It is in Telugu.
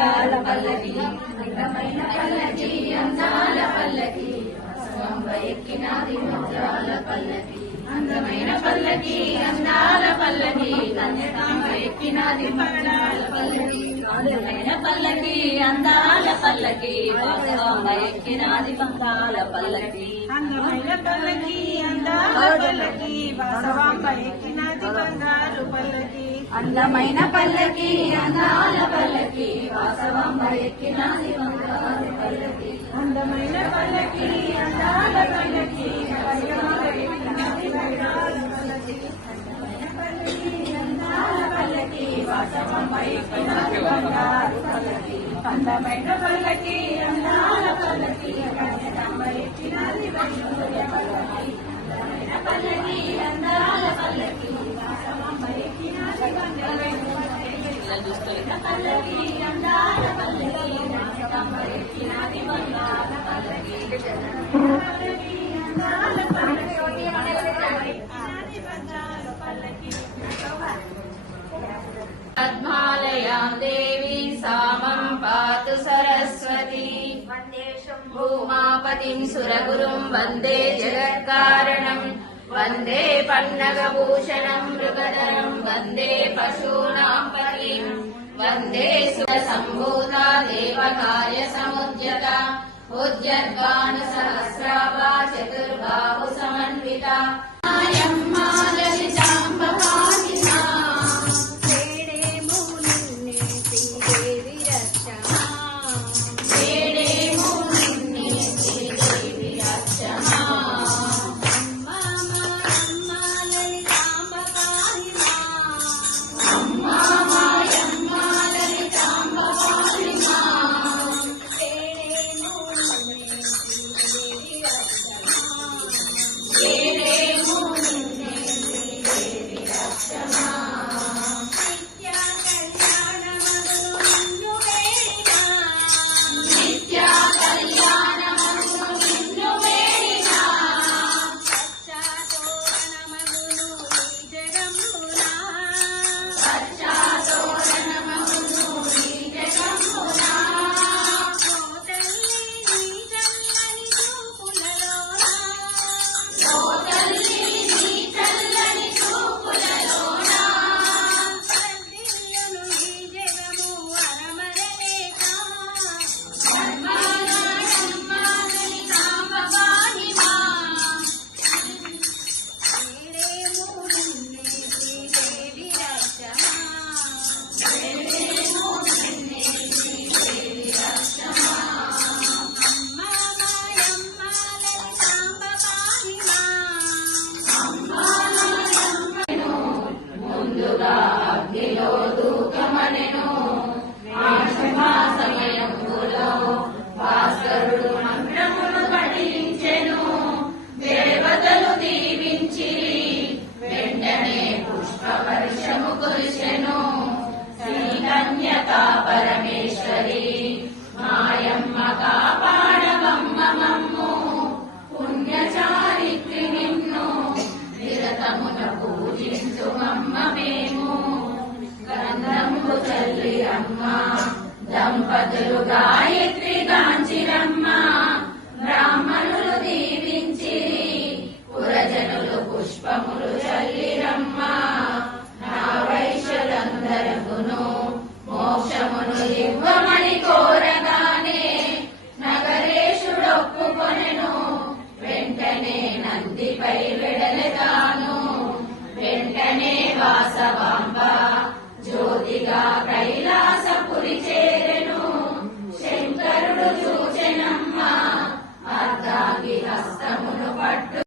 అందాల పల్లకి అందమైన పల్లకి అందాల పల్లకి ఎక్కినాది ముద్రాల పల్లకి అందమైన పల్లకి అందాల పల్లకి కన్యకాంబ ఎక్కినాది ముద్రాల పల్లకి అందమైన పల్లకి అందాల పల్లకి వాసవాంబ ఎక్కినాది మందాల పల్లకి. అందమైన పల్లకి అందాల పల్లకి వాసవాంబ ఎక్కిన అందమైన పల్లకి అందాల పల్లకి పల్లకి. అందమైన పల్లకి అందాల పల్లకి అందమైన పల్లకి అందాల పల్లకి పల్లకి. అందమైన పల్లకి అందాల పల్లకి వాసవాంబ ఎక్కినది బంగారు పల్లకి ఇలా చూస్తూ పల్లకి అందాల పల్లకి వాసవాంబ ఎక్కినది బంగారు పల్లకి పల్లకి అందాల పల్లకి ఎక్కినది బంగారు పల్లకి పద్మాలయాం దేవి సామం పాతు సరస్వతి. భూమాపతిం సురగురుం వందే జగత్కారణం. वन्दे पन्नगभूषणम् मृगधरम् वन्दे पशूनाम् परीम् वन्दे सुरसम्भूता देवकार्यसमुद्यत उद्यद्वानसहस्रावा वा चतुर्भावसमन्विता దంపతులు గాయత్రి గాంచిరమ్మ బ్రాహ్మణులు దీవించి పురజనులు పుష్పములు చల్లిరమ్మ. నా వైశ్యులందరకును మోక్షమును ఇవ్వమని కోరగానే నగరేశుడొప్పుకొనెను. వెంటనే నందిపై వెడలెగాను. వెంటనే వాసవాంబ జ్యోతిగా కైలాసపు